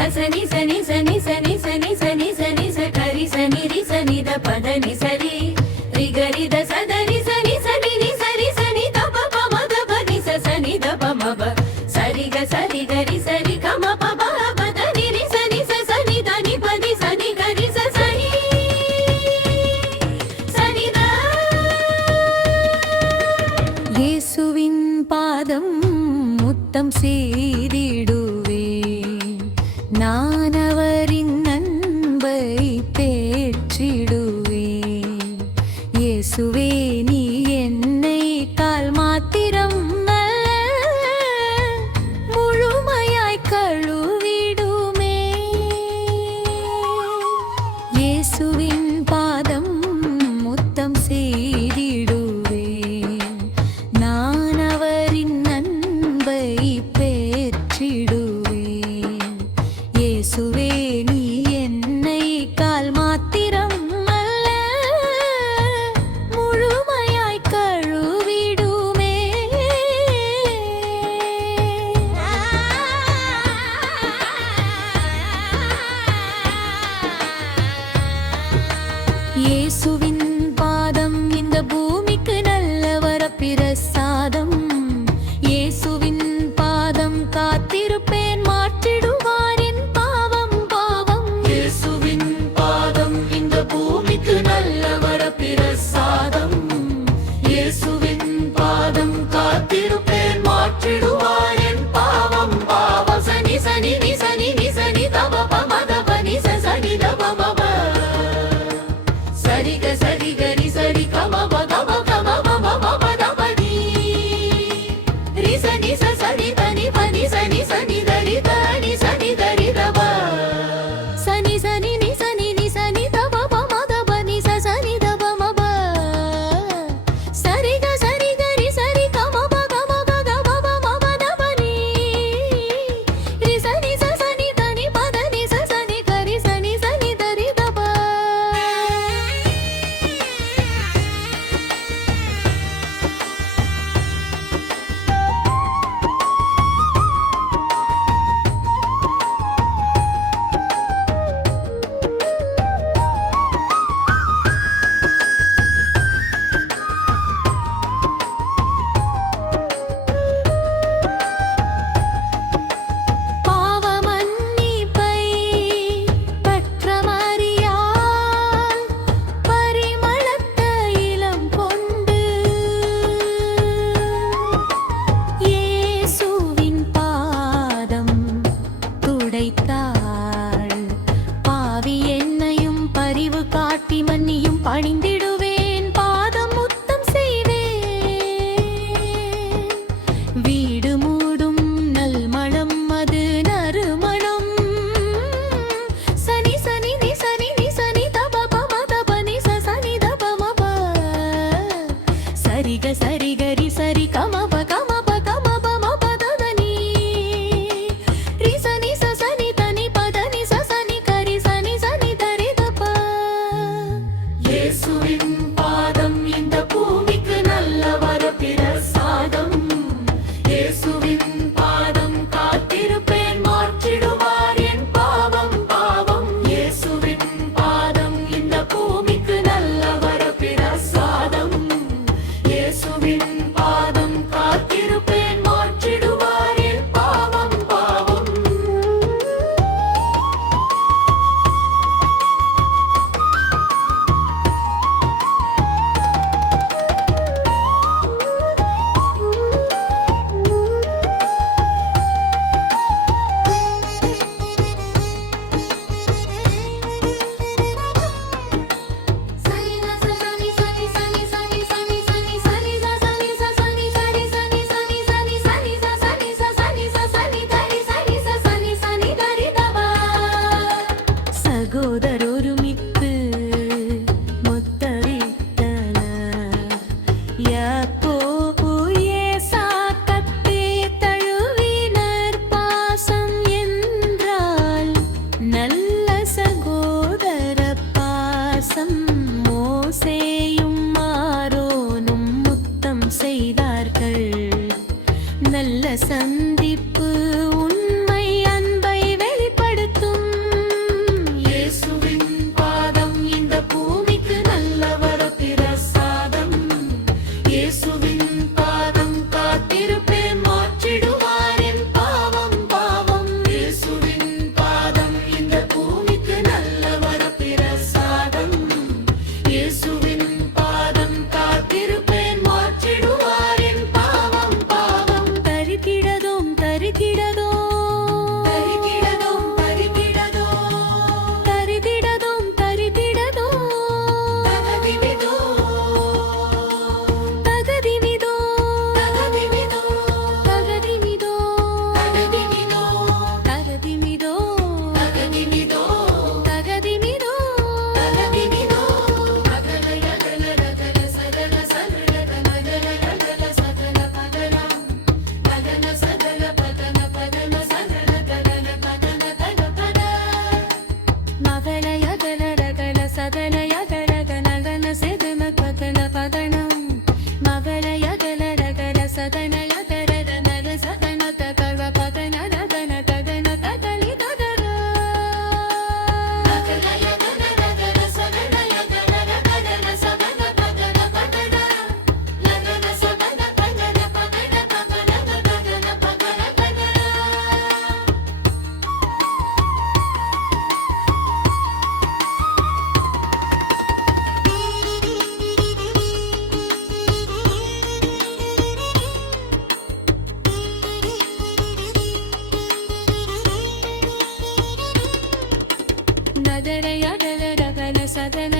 சசனி சனி சனி சனி சனி சனி சனி சரி சனி ரி சனி த பதனி சரி ரிகரி த சதனி சனி சனி நி சரி சனி த ப ப ம த ப நி ச சனி த ப ம ப சரி க சரி கரி சரி க ம ப ப ப த நி ரி சனி ச சனி த நி ப நி சனி கரி ச சனி சனி த. இயேசுவின் பாதம் முத்தம் செய்திடுவேன், நான் அவரின் அன்பை தேற்றிடுவேன். இயேசுவே நீ என்னை கால் மாத்திரம் முழுமையாய் கழுவிடுமே. இயேசுவின் பாதம் முத்தம் செய்திடுவேன், நான் அவரின் அன்பை பெற்றிடுவேன். இயேசுவே நீ என்னை கால் மாத்திரம் முழுமையாய் கழுவிடுமே. இயேசுவின் பாதம் இந்த பூமிக்கு நல்ல வரப்பிரசாதம். இயேசுவின் பாதம் காத்திருப்பேன், மாற்றிடுவார் என் பாவம் பாவம். இயேசுவின் பாதம் இந்த பூமிக்கு நல்ல வரப்பிரசாதம். இயேசுவின் பாதம் காத்திருப்பேன், மாற்றிடுவார் என் பாவம் பாவம். சனி சனி நி சனி நி சனி தப ப ம த ப நி ச சனி த ப ம ப சரி க சரி கரி சரி க ம ப க ம க ம ப ம ம ப த ப நீ ரி சனி ச சனி த நி ப நி சனி சனி த ரி த நி சனி த ரி த ப சனி சனி நி சனி நி சனி த ப ப ம த ப நி ச சனி த ப ம ப சரி க சரி கரி சரி க ம ப க ம க க ப ப ம ப த ப நீ ரி சனி ச சனி த நி ப த நி ச சனி கரி சனி சனி த ரி த ப. பாவ மன்னிப்பை பெற்ற மரியாள் பரிமளத்த இளம் கொண்டு இயேசுவின் பாதம் துடைத்தாள். பாவி என்னையும் பரிவு காட்டி மன்னியும் பணிந்திடுவேன், பாதம் முத்தம் செய்வேன். வீடு மூடும் நல்மணம் அது நறுமணம். சனி சனி நி சனி நி சனி த ப ப ம த ப நி ச சனி த ப ம ப சரி க சரி கரி சரி க ம ப க ம ப க ம ப ம ப த த நீ ரி சனி ச சனி த நி ப த நி ச சனி கரி சனி சனி த ரி த ப. இயேசுவே தகதிமிதோ தகதிமிதோ தகதிமிதோ அகல யகல ரகல சகல சரளக மகல ரகல சகல பதனம் பதன சகல பதன பதன சகல ககல பதன தக பத மகல யகல ரகல சகல யகல கனகன சிதம பதன பதனம் மகல யகல ரகல சகன யகல நர சகன தகல பதன ரகன ககன தகலி தகர மகல யகல ரகல சகன யகல ரகன சகன பதன பதன லகன சகன பதன பதன பதன ககன பதன பதன நதர யகல ரகல சதன